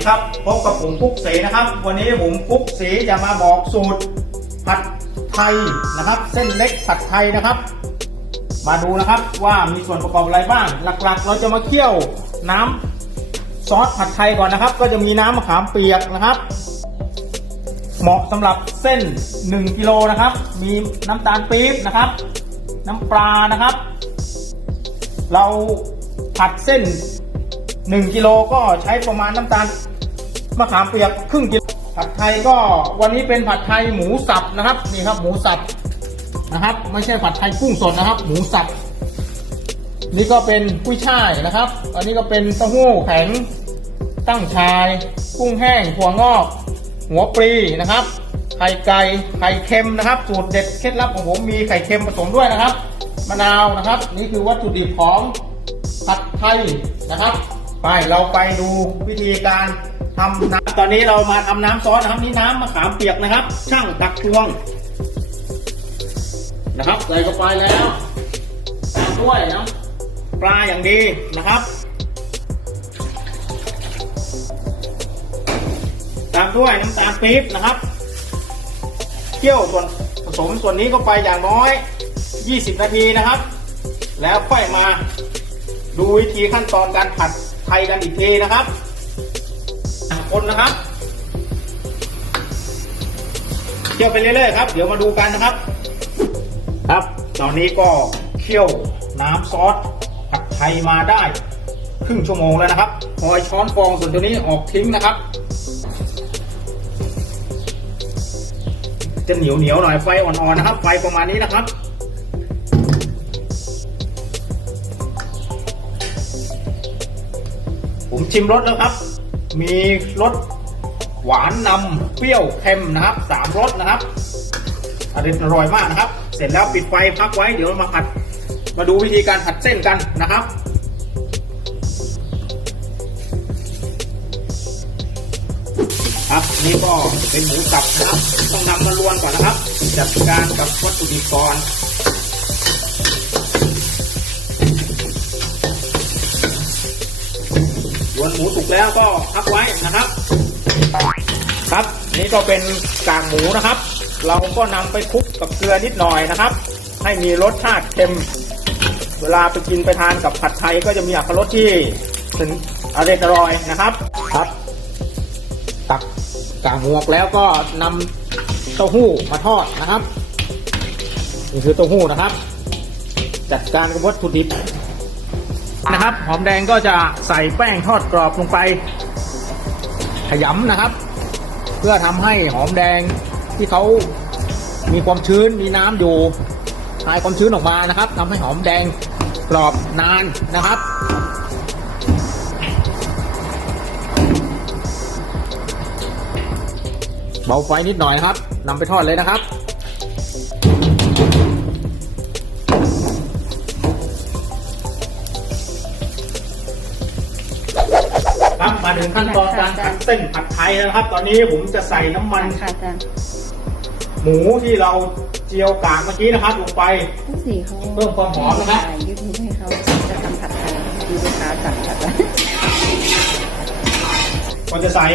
ีครับพบกับผมกุ๊กเสนะครับ วันนี้ผมกุ๊กเสจะมาบอกสูตรผัดไทยนะครับ เส้นเล็กผัดไทยนะครับ มาดูนะครับว่ามีส่วนประกอบอะไรบ้าง หลักๆ เราจะมาเคี่ยวน้ำซอสผัดไทยก่อนนะครับ ก็จะมีน้ำมะขามเปียกนะครับ เหมาะสำหรับเส้น 1กิโลนะครับ มีน้ำตาลปี๊บนะครับ น้ำปลานะครับ เราผัดเส้น 1กิโลก็ใช้ประมาณน้ำตาล มะขามเปียกครึ่งกิโลผัดไทยก็วันนี้เป็นผัดไทยหมูสับนะครับนี่ครับหมูสับนะครับ ไม่ใช่ผัดไทยกุ้งสดนะครับ หมูสับนี่ก็เป็นกุ้ยช่ายนะครับ อันนี้ก็เป็นเต้าหู้แข็งตั้งชาย กุ้งแห้งถั่วงอก หัวปลีนะครับไข่ไก่ไข่เค็มนะครับ สูตรเด็ดเคล็ดลับของผมมีไข่เค็มผสมด้วยนะครับมะนาวนะครับ นี่คือวัตถุดิบของผัดไทยนะครับ ไปเราไปดูวิธีการ ทำน้ำตอนนี้เรามาทำน้ำซอสนะครับนี่น้ำมะขามเปียกนะครับ ช่างตักตวง นะครับใส่เข้าไปแล้วตามด้วยน้ำปลาอย่างดีนะครับ ตามด้วยน้ำตาลปี๊บนะครับเคี่ยวส่วนผสมส่วนนี้เข้าไปอย่างน้อย 20 นาทีนะครับ แล้วค่อยมาดูวิธีขั้นตอนการผัดไทยกันอีกทีนะครับ คนนะครับเคี่ยวไปเรื่อยๆครับ เดี๋ยวมาดูกันนะครับ ครับ ตอนนี้ก็เคี่ยวน้ำซอสผัดไทยมาได้ครึ่งชั่วโมงแล้วนะครับพอยช้อนฟองส่วนตัวนี้ออกทิ้งนะครับ จะเหนียวเหนียวๆหน่อยไฟอ่อนๆนะครับ ไฟประมาณนี้นะครับผมชิมรสแล้วครับ มีรสหวานนำเปรี้ยวเค็มนะครับสามรสนะครับอร่อยอร่อยมากนะครับ เสร็จแล้วปิดไฟพักไว้เดี๋ยวมาผัด มาดูวิธีการผัดเส้นกันนะครับครับนี่ก็เป็นหมูสับนะครับ ต้องนำมาลวนก่อนนะครับ จัดการกับวัตถุดิบก่อน หมูสุกแล้วก็พักไว้นะครับ ครับนี่ก็เป็นกากหมูนะครับ เราก็นำไปคลุกกับเกลือนิดหน่อยนะครับ ให้มีรสชาติเค็ม เวลาไปกินไปทานกับผัดไทยก็จะมีอรรถรสที่ถึงอร่อยอร่อยนะครับครับ ตักกากหมูออกแล้วก็นำเต้าหู้มาทอดนะครับนี่คือเต้าหู้นะครับ จัดการกับวัตถุดิบ นะครับ หอมแดงก็จะใส่แป้งทอดกรอบลงไป ขยำนะครับ เพื่อทำให้หอมแดงที่เขามีความชื้นมีน้ำอยู่คลายความชื้นออกมานะครับทำให้หอมแดงกรอบนานนะครับเบาไฟนิดหน่อยครับนำไปทอดเลยนะครับ มาถึงขั้นตอนการผัดเส้นผัดไทยแล้วนะครับ ตอนนี้ผมจะใส่น้ำมัน ค่ะอาจารย์หมูที่เราเจียวกากเมื่อกี้นะครับลงไปผู้สีเขาเพิ่มความหอมนะครับ ยุทธให้เขาจะทำผัดไทยดูลูกค้าสั่งผัดไทยก็จะใส่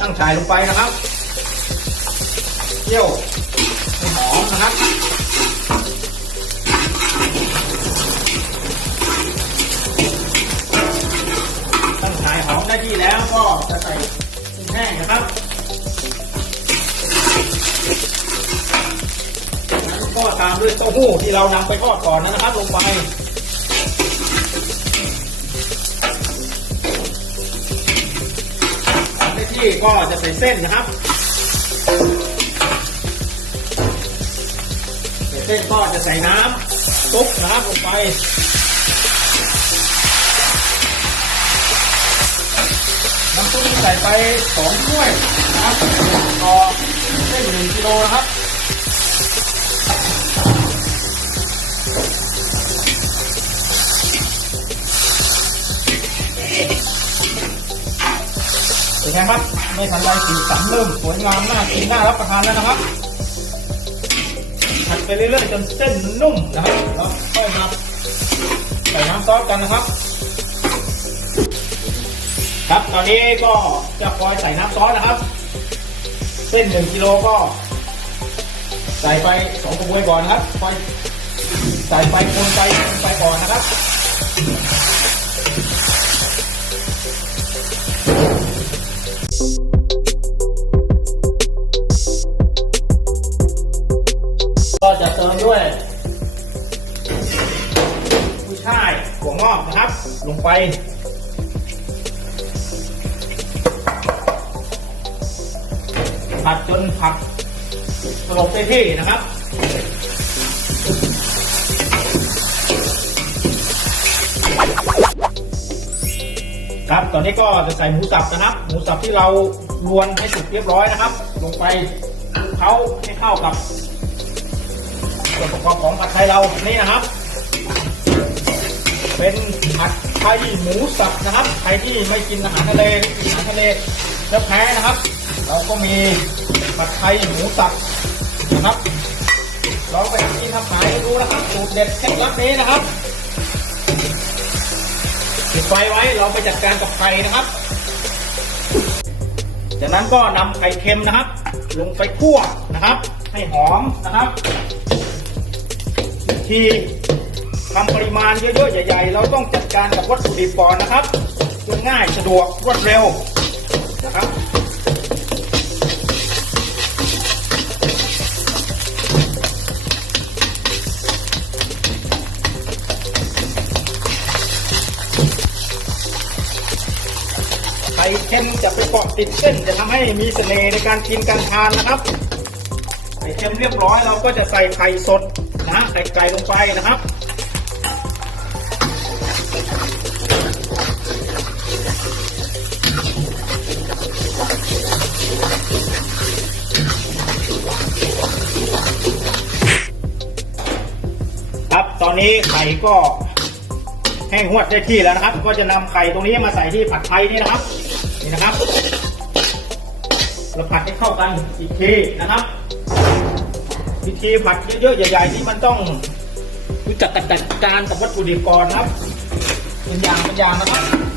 ตั้งฉายลงไปนะครับเจียวให้หอมนะครับ ก็จะใส่กุ้งแห้งนะครับจากนั้นก็ตามด้วยเต้าหู้ที่เรานำไปทอดก่อนนะครับ ลงไปทำได้ที่ก็จะใส่เส้นนะครับใส่เส้นก็จะใส่น้ำซุปนะครับลงไปำซุปที่ใส่ไปสองถ้วยนะครับต่อเส้นหนึ่งกิโลนะครับเป็นไงครับไม่ทันไรสีสันเริ่มสวยงามน่ากินน่ารับประทานแล้วนะครับผัดไปเรื่อยๆจนเส้นนนุ่มนะครับแล้วค่อยมาใส่น้ำซอสกันนะครับ ครับตอนนี้ก็จะคอยใส่น้ำซอสนะครับ เส้นหนึ่งกิโลก็ ใส่ไปสองกระบวยก่อนนะครับคอยใส่ไปคนไปคนไปก่อนนะครับ ได้ที่นะครับครับ ตอนนี้ก็จะใส่หมูสับนะครับ หมูสับที่เรารวนให้สุกเรียบร้อยนะครับ ลงไปคลุกเขาให้เข้ากับส่วนประกอบของผัดไทยเรานี่นะครับ เป็นผัดไทยหมูสับนะครับ ใครที่ไม่กินอาหารทะเลอาหารทะเลแล้วแพ้นะครับ เราก็มีผัดไทยหมูสับ ครับ ลองไปทำกินทำขายดูนะครับสูตรเด็ดเคล็ดลับนี้นะครับปิดไฟไว้เราไปจัดการกับไข่นะครับ จากนั้นก็นำไข่เค็มนะครับ ลงไปคั่วนะครับ ให้หอมนะครับวิธีทำปริมาณเยอะๆใหญ่ ๆ เราต้องจัดการกับวัตถุดิบก่อนนะครับเพื่อง่ายสะดวกรวดเร็ว เค็มจะไปเกาะติดเส้น จะทำให้มีเสน่ห์ในการกินการทานนะครับไข่เค็มเรียบร้อยเราก็จะใส่ไข่สดนะไข่ไก่ลงไปนะครับครับตอนนี้ไข่ก็แห้งหวดได้ที่แล้วนะครับ ก็จะนำไข่ตรงนี้มาใส่ที่ผัดไทยนี่นะครับ นี่นะครับเราผัดให้เข้ากันอีกทีนะครับวิธีผัดเยอะๆใหญ่ๆที่มันต้องรู้จักจัดการกับวัตถุดิบก่อนนะครับเป็นอย่างเป็นอย่างนะครับ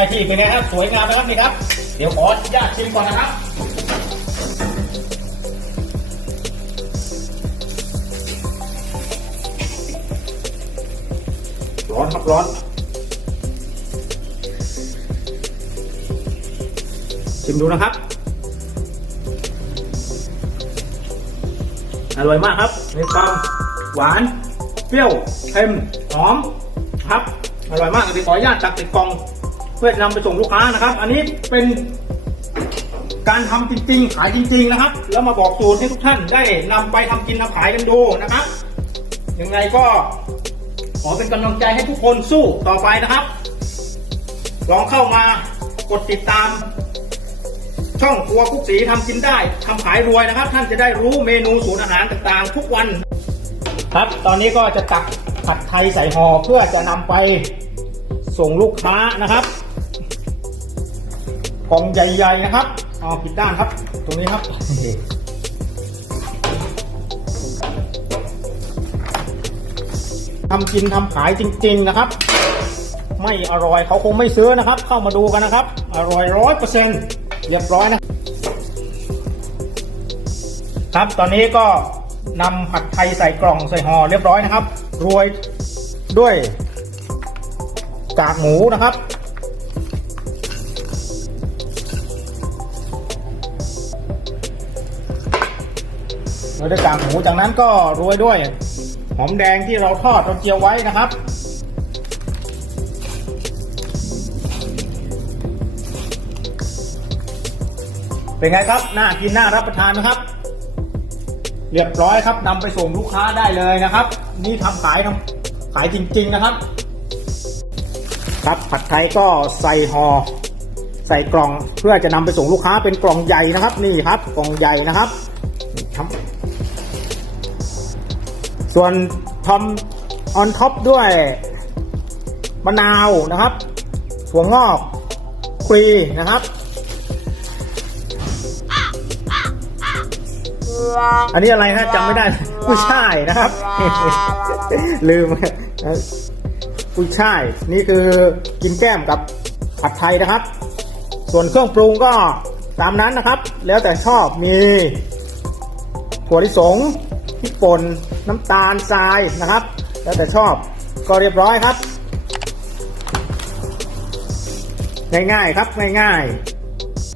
ไส้ที่เป็นไงครับสวยงามนะครับนี่ครับ เดี๋ยวขออนุญาตชิมก่อนนะครับร้อนครับร้อนชิมดูนะครับ อร่อยมากครับมีความหวาน เปรี้ยวเค็มหอมครับ อร่อยมากเดี๋ยวขออนุญาตตักติดกล่อง เพื่อนำไปส่งลูกค้านะครับ อันนี้เป็นการทำจริงๆ ขายจริง ๆ นะครับ แล้วมาบอกสูตรให้ทุกท่านได้นำไปทำกินทำขายกันดูนะครับ ยังไงก็ขอเป็นกำลังใจให้ทุกคนสู้ต่อไปนะครับ ลองเข้ามากดติดตาม ช่องครัวคุกสีทำกินได้ทำขายรวยนะครับ ท่านจะได้รู้เมนูสูตรอาหารต่างๆ ทุกวัน ครับ ตอนนี้ก็จะตักผัดไทยใส่ห่อเพื่อจะนำไปส่งลูกค้านะครับ กล่องใหญ่ๆนะครับเอาผิดด้านครับ ตรงนี้ครับทำกินทำขายจริง ๆนะครับ ไม่อร่อยเขาคงไม่ซื้อนะครับ เข้ามาดูกันนะครับ อร่อยร้อยเปอร์เซ็นต์เรียบร้อยนะครับ ตอนนี้ก็นำผัดไทยใส่กล่องใส่ห่อเรียบร้อยนะครับ รวยด้วยกากหมูนะครับ โรยด้วยกากหมูจากนั้นก็โรยด้วยหอมแดงที่เราทอดเราเจียวไว้นะครับ เป็นไงครับน่ากินน่ารับประทานนะครับ เรียบร้อยครับนำไปส่งลูกค้าได้เลยนะครับ นี่ทำขายทำขายจริง ๆนะครับ ครับผัดไทยก็ใส่ห่อใส่กล่องเพื่อจะนำไปส่งลูกค้าเป็นกล่องใหญ่นะครับ นี่ครับกล่องใหญ่นะครับ ส่วนทออนท็อปด้วยมะนาวนะครับถั่วงอกคุยนะครับ อันนี้อะไรฮะจำไม่ได้กุ้ยช่ายนะครับ ลืมกุ้ยช่าย นี่คือกินแก้มกับผัดไทยนะครับ ส่วนเครื่องปรุงก็ตามนั้นนะครับ แล้วแต่ชอบมีถั่วลิสง พริกป่นน้ำตาลทรายนะครับ แล้วแต่ชอบก็เรียบร้อยครับ ง่ายๆครับง่ายๆ